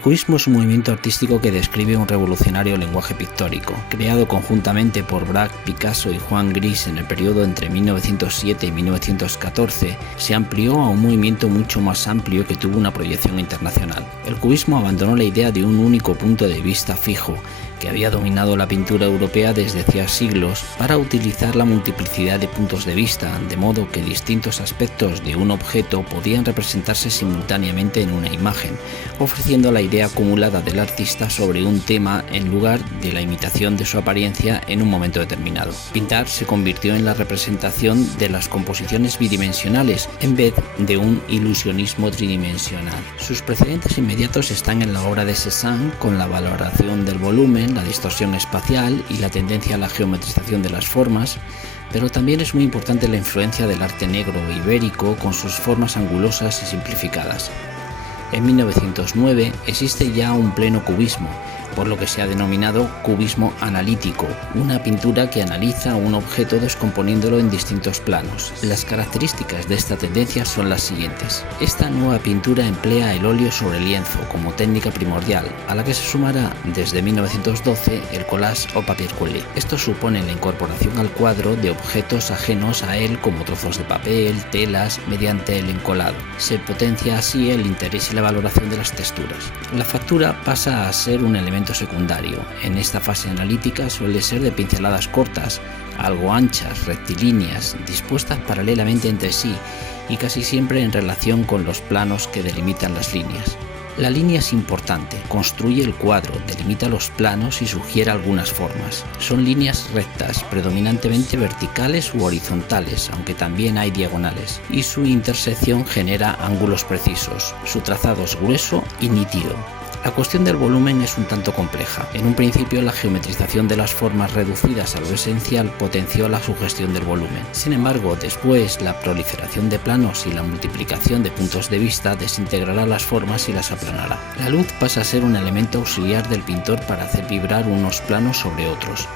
cubismo es un movimiento artístico que describe un revolucionario lenguaje pictórico. Creado conjuntamente por Braque, Picasso y Juan Gris en el periodo entre 1907 y 1914, se amplió a un movimiento mucho más amplio que tuvo una proyección internacional. El cubismo abandonó la idea de un único punto de vista fijo, que había dominado la pintura europea desde hacía siglos, para utilizar la multiplicidad de puntos de vista, de modo que distintos aspectos de un objeto podían representarse simultáneamente en una imagen, ofreciendo la idea acumulada del artista sobre un tema en lugar de la imitación de su apariencia en un momento determinado. Pintar se convirtió en la representación de las composiciones bidimensionales en vez de un ilusionismo tridimensional. Sus precedentes inmediatos están en la obra de Cézanne, con la valoración del volumen, la distorsión espacial y la tendencia a la geometrización de las formas, pero también es muy importante la influencia del arte negro ibérico con sus formas angulosas y simplificadas. En 1909 existe ya un pleno cubismo, por lo que se ha denominado cubismo analítico, una pintura que analiza un objeto descomponiéndolo en distintos planos. Las características de esta tendencia son las siguientes. Esta nueva pintura emplea el óleo sobre lienzo como técnica primordial, a la que se sumará desde 1912 el collage o papier collé. Esto supone la incorporación al cuadro de objetos ajenos a él como trozos de papel, telas, mediante el encolado. Se potencia así el interés y la valoración de las texturas. La factura pasa a ser un elemento secundario. En esta fase analítica suele ser de pinceladas cortas, algo anchas, rectilíneas, dispuestas paralelamente entre sí y casi siempre en relación con los planos que delimitan las líneas. La línea es importante, construye el cuadro, delimita los planos y sugiere algunas formas. Son líneas rectas, predominantemente verticales u horizontales, aunque también hay diagonales, y su intersección genera ángulos precisos. Su trazado es grueso y nítido. La cuestión del volumen es un tanto compleja. En un principio, la geometrización de las formas reducidas a lo esencial potenció la sugestión del volumen. Sin embargo, después, la proliferación de planos y la multiplicación de puntos de vista desintegrará las formas y las aplanará. La luz pasa a ser un elemento auxiliar del pintor para hacer vibrar unos planos sobre otros.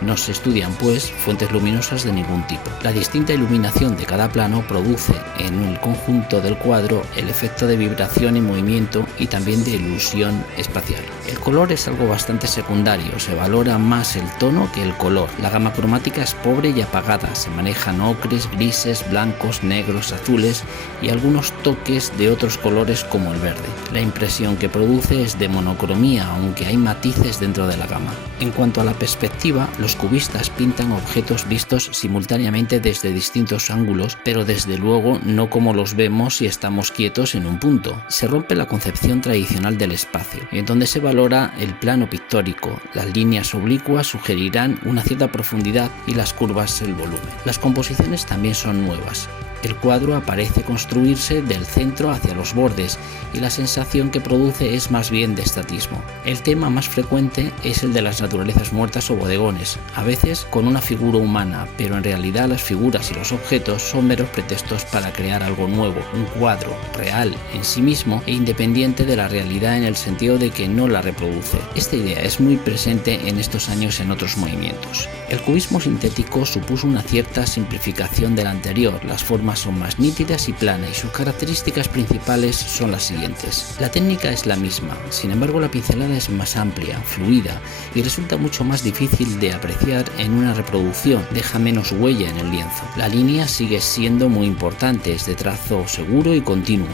No se estudian, pues, fuentes luminosas de ningún tipo. La distinta iluminación de cada plano produce en el conjunto del cuadro el efecto de vibración y movimiento y también de ilusión espacial. El color es algo bastante secundario, se valora más el tono que el color. La gama cromática es pobre y apagada, se manejan ocres, grises, blancos, negros, azules y algunos toques de otros colores como el verde. La impresión que produce es de monocromía, aunque hay matices dentro de la gama. En cuanto a la perspectiva, los cubistas pintan objetos vistos simultáneamente desde distintos ángulos, pero desde luego no como los vemos si estamos quietos en un punto. Se rompe la concepción tradicional del espacio, en donde se valora el plano pictórico. Las líneas oblicuas sugerirán una cierta profundidad y las curvas el volumen. Las composiciones también son nuevas. El cuadro parece construirse del centro hacia los bordes y la sensación que produce es más bien de estatismo. El tema más frecuente es el de las naturalezas muertas o bodegones, a veces con una figura humana, pero en realidad las figuras y los objetos son meros pretextos para crear algo nuevo, un cuadro real en sí mismo e independiente de la realidad en el sentido de que no la reproduce. Esta idea es muy presente en estos años en otros movimientos. El cubismo sintético supuso una cierta simplificación del anterior. Las formas son más nítidas y planas y sus características principales son las siguientes. La técnica es la misma, sin embargo la pincelada es más amplia, fluida y resulta mucho más difícil de apreciar en una reproducción, deja menos huella en el lienzo. La línea sigue siendo muy importante, es de trazo seguro y continuo.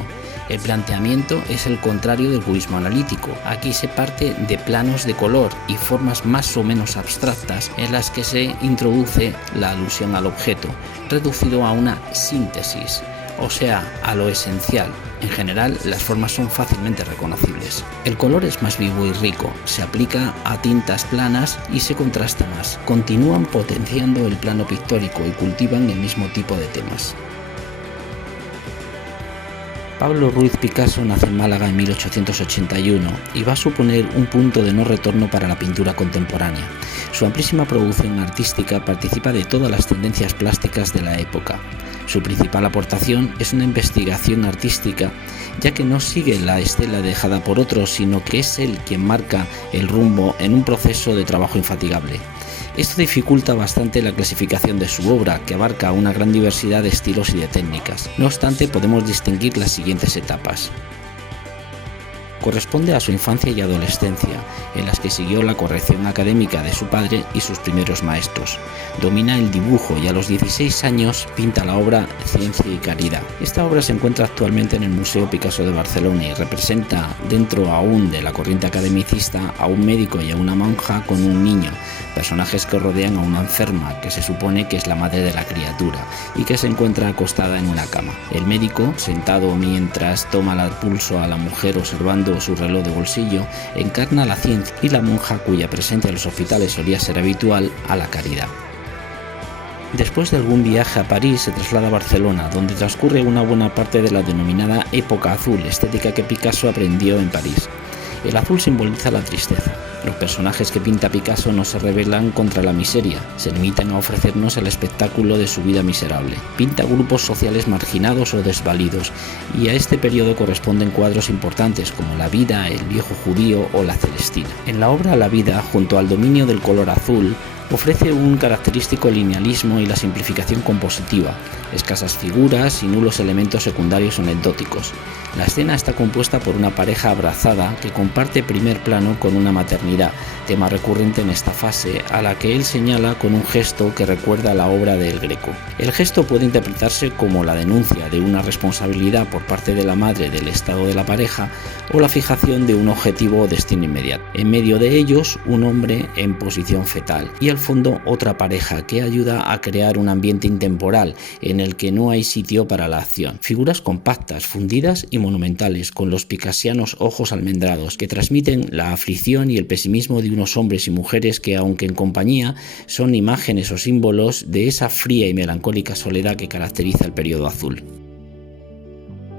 El planteamiento es el contrario del cubismo analítico. Aquí se parte de planos de color y formas más o menos abstractas en las que se introduce la alusión al objeto, reducido a una síntesis, o sea, a lo esencial. En general, las formas son fácilmente reconocibles. El color es más vivo y rico, se aplica a tintas planas y se contrasta más. Continúan potenciando el plano pictórico y cultivan el mismo tipo de temas. Pablo Ruiz Picasso nace en Málaga en 1881 y va a suponer un punto de no retorno para la pintura contemporánea. Su amplísima producción artística participa de todas las tendencias plásticas de la época. Su principal aportación es una investigación artística, ya que no sigue la estela dejada por otros, sino que es él quien marca el rumbo en un proceso de trabajo infatigable. Esto dificulta bastante la clasificación de su obra, que abarca una gran diversidad de estilos y de técnicas. No obstante, podemos distinguir las siguientes etapas. Corresponde a su infancia y adolescencia, en las que siguió la corrección académica de su padre y sus primeros maestros. Domina el dibujo y a los 16 años pinta la obra Ciencia y Caridad. Esta obra se encuentra actualmente en el Museo Picasso de Barcelona y representa, dentro aún de la corriente academicista, a un médico y a una monja con un niño, personajes que rodean a una enferma que se supone que es la madre de la criatura y que se encuentra acostada en una cama. El médico, sentado mientras toma el pulso a la mujer observando su reloj de bolsillo, encarna la ciencia, y la monja, cuya presencia en los hospitales solía ser habitual, a la caridad. Después de algún viaje a París se traslada a Barcelona, donde transcurre una buena parte de la denominada época azul, estética que Picasso aprendió en París. El azul simboliza la tristeza. Los personajes que pinta Picasso no se rebelan contra la miseria, se limitan a ofrecernos el espectáculo de su vida miserable. Pinta grupos sociales marginados o desvalidos, y a este periodo corresponden cuadros importantes como La vida, El viejo judío o La Celestina. En la obra La vida, junto al dominio del color azul, ofrece un característico linealismo y la simplificación compositiva, escasas figuras y nulos elementos secundarios o anecdóticos. La escena está compuesta por una pareja abrazada que comparte primer plano con una maternidad, tema recurrente en esta fase, a la que él señala con un gesto que recuerda a la obra de El Greco. El gesto puede interpretarse como la denuncia de una responsabilidad por parte de la madre del estado de la pareja o la fijación de un objetivo o destino inmediato. En medio de ellos, un hombre en posición fetal y al fondo otra pareja que ayuda a crear un ambiente intemporal en el que no hay sitio para la acción. Figuras compactas, fundidas y monumentales, con los picasianos ojos almendrados, que transmiten la aflicción y el pesimismo de unos hombres y mujeres que, aunque en compañía, son imágenes o símbolos de esa fría y melancólica soledad que caracteriza el periodo azul.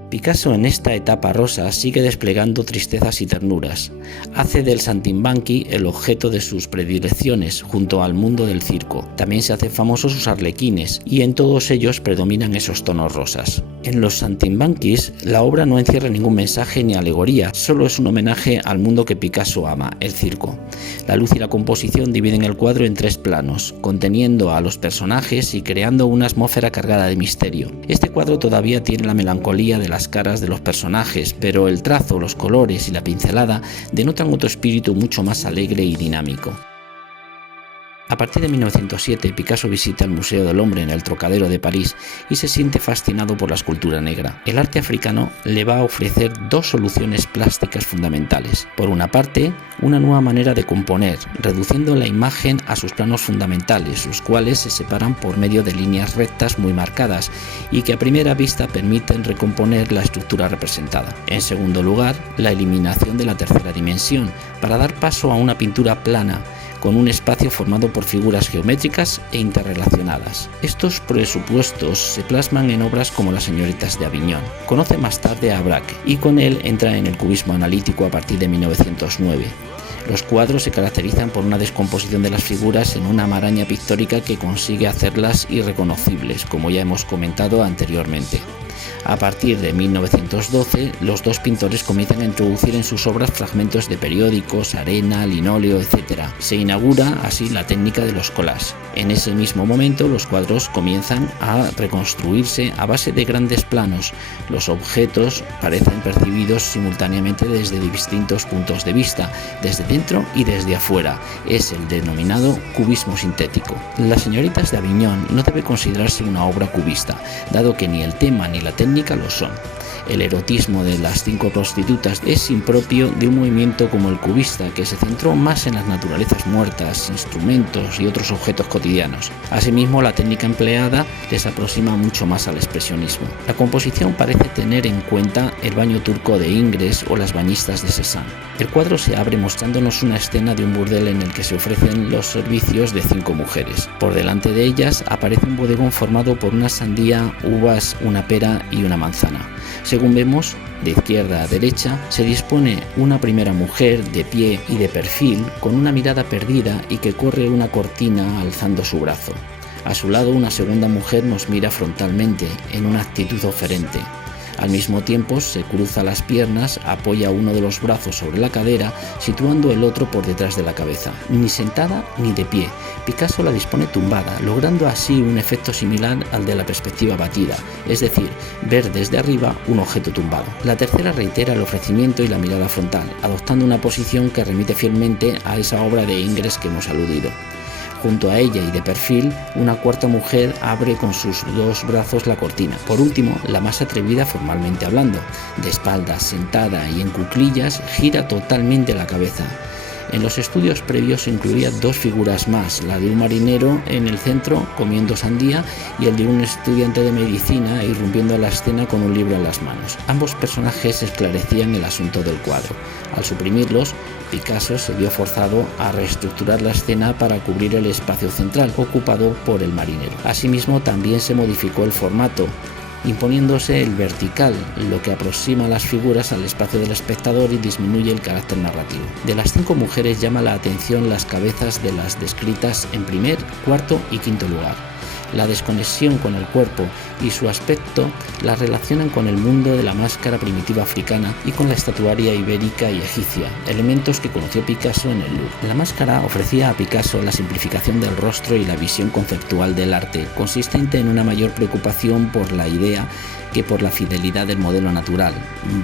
Picasso en esta etapa rosa sigue desplegando tristezas y ternuras. Hace del saltimbanqui el objeto de sus predilecciones junto al mundo del circo. También se hace famosos sus arlequines y en todos ellos predominan esos tonos rosas. En los saltimbanquis la obra no encierra ningún mensaje ni alegoría, solo es un homenaje al mundo que Picasso ama, el circo. La luz y la composición dividen el cuadro en tres planos, conteniendo a los personajes y creando una atmósfera cargada de misterio. Este cuadro todavía tiene la melancolía de las caras de los personajes, pero el trazo, los colores y la pincelada denotan otro espíritu mucho más alegre y dinámico. A partir de 1907, Picasso visita el Museo del Hombre en el Trocadero de París y se siente fascinado por la escultura negra. El arte africano le va a ofrecer dos soluciones plásticas fundamentales. Por una parte, una nueva manera de componer, reduciendo la imagen a sus planos fundamentales, los cuales se separan por medio de líneas rectas muy marcadas y que a primera vista permiten recomponer la estructura representada. En segundo lugar, la eliminación de la tercera dimensión, para dar paso a una pintura plana, con un espacio formado por figuras geométricas e interrelacionadas. Estos presupuestos se plasman en obras como Las señoritas de Aviñón. Conoce más tarde a Braque y con él entra en el cubismo analítico a partir de 1909. Los cuadros se caracterizan por una descomposición de las figuras en una maraña pictórica que consigue hacerlas irreconocibles, como ya hemos comentado anteriormente. A partir de 1912, los dos pintores comienzan a introducir en sus obras fragmentos de periódicos, arena, linóleo, etc. Se inaugura así la técnica de los collages. En ese mismo momento, los cuadros comienzan a reconstruirse a base de grandes planos. Los objetos parecen percibidos simultáneamente desde distintos puntos de vista, desde dentro y desde afuera. Es el denominado cubismo sintético. Las señoritas de Aviñón no debe considerarse una obra cubista, dado que ni el tema ni la técnica lo son. El erotismo de las 5 prostitutas es impropio de un movimiento como el cubista, que se centró más en las naturalezas muertas, instrumentos y otros objetos cotidianos. Asimismo, la técnica empleada les aproxima mucho más al expresionismo. La composición parece tener en cuenta el baño turco de Ingres o las bañistas de Cézanne. El cuadro se abre mostrándonos una escena de un burdel en el que se ofrecen los servicios de 5 mujeres. Por delante de ellas aparece un bodegón formado por una sandía, uvas, una pera y una manzana. Según vemos, de izquierda a derecha, se dispone una primera mujer de pie y de perfil con una mirada perdida y que corre una cortina alzando su brazo. A su lado, una segunda mujer nos mira frontalmente en una actitud oferente. Al mismo tiempo se cruza las piernas, apoya uno de los brazos sobre la cadera, situando el otro por detrás de la cabeza. Ni sentada ni de pie, Picasso la dispone tumbada, logrando así un efecto similar al de la perspectiva batida, es decir, ver desde arriba un objeto tumbado. La tercera reitera el ofrecimiento y la mirada frontal, adoptando una posición que remite fielmente a esa obra de Ingres que hemos aludido. Junto a ella y de perfil, una cuarta mujer abre con sus dos brazos la cortina. Por último, la más atrevida formalmente hablando, de espaldas, sentada y en cuclillas, gira totalmente la cabeza. En los estudios previos se incluían dos figuras más, la de un marinero en el centro comiendo sandía y el de un estudiante de medicina irrumpiendo a la escena con un libro en las manos. Ambos personajes esclarecían el asunto del cuadro. Al suprimirlos, Picasso se vio forzado a reestructurar la escena para cubrir el espacio central ocupado por el marinero. Asimismo, también se modificó el formato, imponiéndose el vertical, lo que aproxima las figuras al espacio del espectador y disminuye el carácter narrativo. De las 5 mujeres llama la atención las cabezas de las descritas en primer, cuarto y quinto lugar. La desconexión con el cuerpo y su aspecto la relacionan con el mundo de la máscara primitiva africana y con la estatuaria ibérica y egipcia, elementos que conoció Picasso en el Louvre. La máscara ofrecía a Picasso la simplificación del rostro y la visión conceptual del arte, consistente en una mayor preocupación por la idea que por la fidelidad del modelo natural,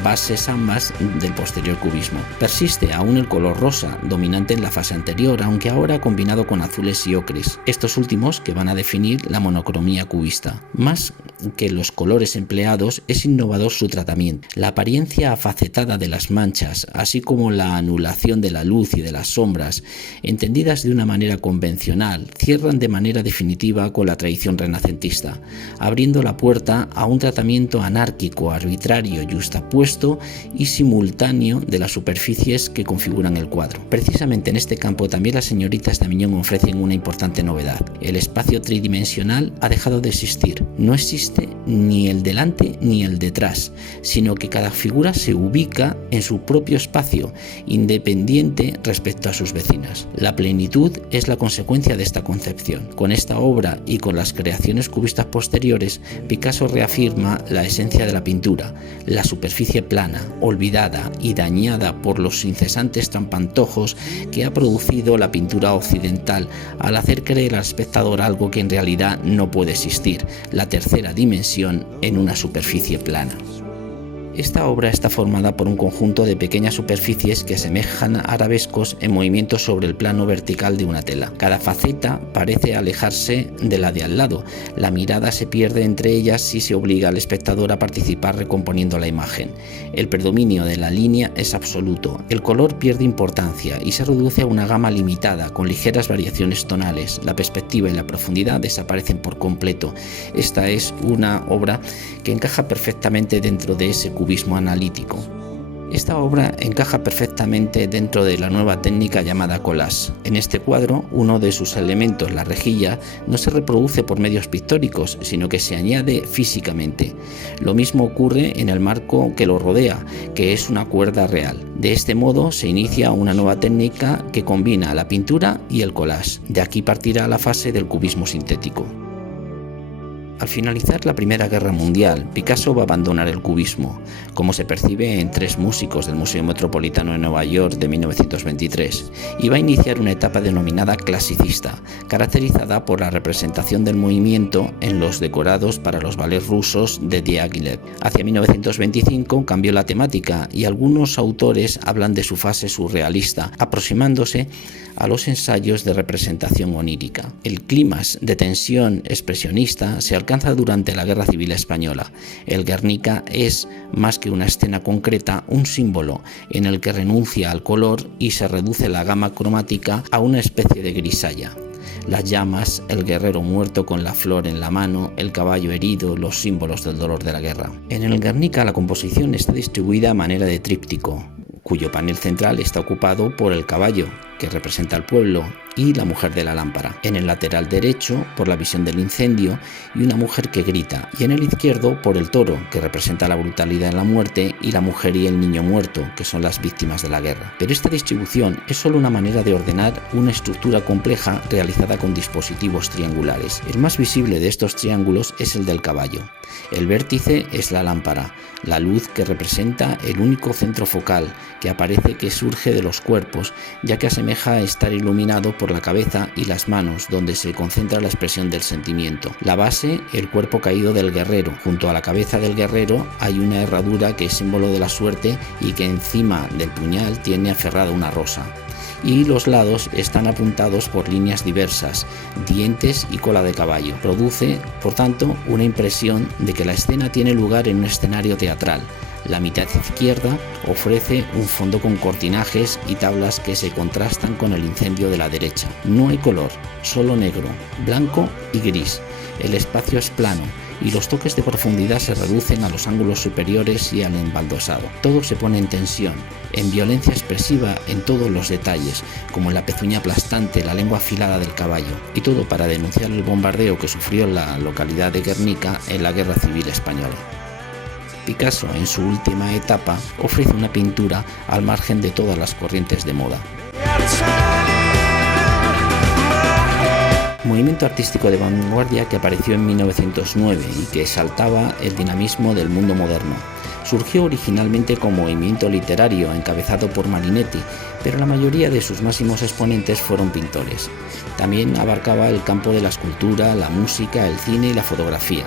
bases ambas del posterior cubismo. Persiste aún el color rosa, dominante en la fase anterior, aunque ahora combinado con azules y ocres, estos últimos que van a definir la monocromía cubista. Más que los colores empleados, es innovador su tratamiento. La apariencia afacetada de las manchas, así como la anulación de la luz y de las sombras, entendidas de una manera convencional, cierran de manera definitiva con la tradición renacentista, abriendo la puerta a un tratamiento anárquico, arbitrario, yuxtapuesto y simultáneo de las superficies que configuran el cuadro. Precisamente en este campo también las señoritas de Avignon ofrecen una importante novedad. El espacio tridimensional ha dejado de existir. No existe ni el delante ni el detrás, sino que cada figura se ubica en su propio espacio, independiente respecto a sus vecinas. La plenitud es la consecuencia de esta concepción. Con esta obra y con las creaciones cubistas posteriores, Picasso reafirma la esencia de la pintura, la superficie plana, olvidada y dañada por los incesantes trampantojos que ha producido la pintura occidental al hacer creer al espectador algo que en realidad no puede existir, la tercera dimensión en una superficie plana. Esta obra está formada por un conjunto de pequeñas superficies que asemejan arabescos en movimiento sobre el plano vertical de una tela. Cada faceta parece alejarse de la de al lado. La mirada se pierde entre ellas si se obliga al espectador a participar recomponiendo la imagen. El predominio de la línea es absoluto. El color pierde importancia y se reduce a una gama limitada con ligeras variaciones tonales. La perspectiva y la profundidad desaparecen por completo. Esta es una obra que encaja perfectamente dentro de ese cubismo analítico. Esta obra encaja perfectamente dentro de la nueva técnica llamada collage. En este cuadro, uno de sus elementos, la rejilla, no se reproduce por medios pictóricos, sino que se añade físicamente. Lo mismo ocurre en el marco que lo rodea, que es una cuerda real. De este modo se inicia una nueva técnica que combina la pintura y el collage. De aquí partirá la fase del cubismo sintético. Al finalizar la Primera Guerra Mundial, Picasso va a abandonar el cubismo, como se percibe en Tres músicos del Museo Metropolitano de Nueva York de 1923, y va a iniciar una etapa denominada clasicista, caracterizada por la representación del movimiento en los decorados para los ballets rusos de Diaghilev. Hacia 1925 cambió la temática y algunos autores hablan de su fase surrealista, aproximándose a los ensayos de representación onírica. El clímax de tensión expresionista se alcanza durante la Guerra Civil Española. El Guernica es, más que una escena concreta, un símbolo en el que renuncia al color y se reduce la gama cromática a una especie de grisalla. Las llamas, el guerrero muerto con la flor en la mano, el caballo herido, los símbolos del dolor de la guerra. En el Guernica la composición está distribuida a manera de tríptico, cuyo panel central está ocupado por el caballo, que representa al pueblo, y la mujer de la lámpara. En el lateral derecho, por la visión del incendio y una mujer que grita, y en el izquierdo por el toro, que representa la brutalidad en la muerte, y la mujer y el niño muerto, que son las víctimas de la guerra. Pero esta distribución es solo una manera de ordenar una estructura compleja realizada con dispositivos triangulares. El más visible de estos triángulos es el del caballo. El vértice es la lámpara, la luz que representa el único centro focal que aparece que surge de los cuerpos, ya que asemeja asemeja estar iluminado por la cabeza y las manos, donde se concentra la expresión del sentimiento. La base, el cuerpo caído del guerrero. Junto a la cabeza del guerrero hay una herradura que es símbolo de la suerte y que encima del puñal tiene aferrada una rosa. Y los lados están apuntados por líneas diversas, dientes y cola de caballo. Produce, por tanto, una impresión de que la escena tiene lugar en un escenario teatral. La mitad izquierda ofrece un fondo con cortinajes y tablas que se contrastan con el incendio de la derecha. No hay color, solo negro, blanco y gris. El espacio es plano y los toques de profundidad se reducen a los ángulos superiores y al embaldosado. Todo se pone en tensión, en violencia expresiva en todos los detalles, como la pezuña aplastante, la lengua afilada del caballo, y todo para denunciar el bombardeo que sufrió la localidad de Guernica en la Guerra Civil Española. Picasso, en su última etapa, ofrece una pintura al margen de todas las corrientes de moda. Movimiento artístico de vanguardia que apareció en 1909 y que exaltaba el dinamismo del mundo moderno. Surgió originalmente como movimiento literario encabezado por Marinetti, pero la mayoría de sus máximos exponentes fueron pintores. También abarcaba el campo de la escultura, la música, el cine y la fotografía.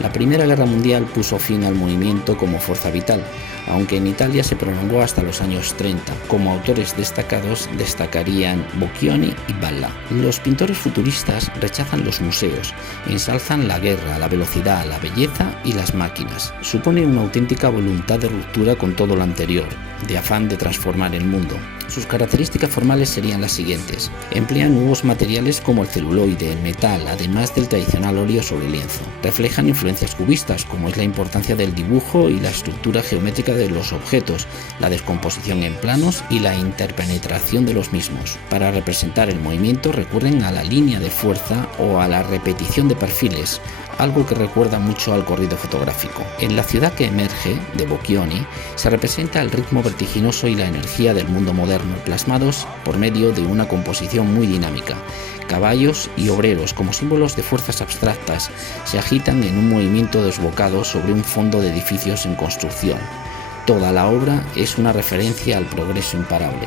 La Primera Guerra Mundial puso fin al movimiento como fuerza vital, aunque en Italia se prolongó hasta los años 30. Como autores destacados destacarían Boccioni y Balla. Los pintores futuristas rechazan los museos, ensalzan la guerra, la velocidad, la belleza y las máquinas. Supone una auténtica voluntad de ruptura con todo lo anterior, de afán de transformar el mundo. Sus características formales serían las siguientes. Emplean nuevos materiales como el celuloide, el metal, además del tradicional óleo sobre lienzo. Reflejan influencias cubistas, como es la importancia del dibujo y la estructura geométrica de los objetos, la descomposición en planos y la interpenetración de los mismos. Para representar el movimiento recurren a la línea de fuerza o a la repetición de perfiles, algo que recuerda mucho al corrido fotográfico. En La ciudad que emerge, de Boccioni, se representa el ritmo vertiginoso y la energía del mundo moderno, plasmados por medio de una composición muy dinámica. Caballos y obreros, como símbolos de fuerzas abstractas, se agitan en un movimiento desbocado sobre un fondo de edificios en construcción. Toda la obra es una referencia al progreso imparable.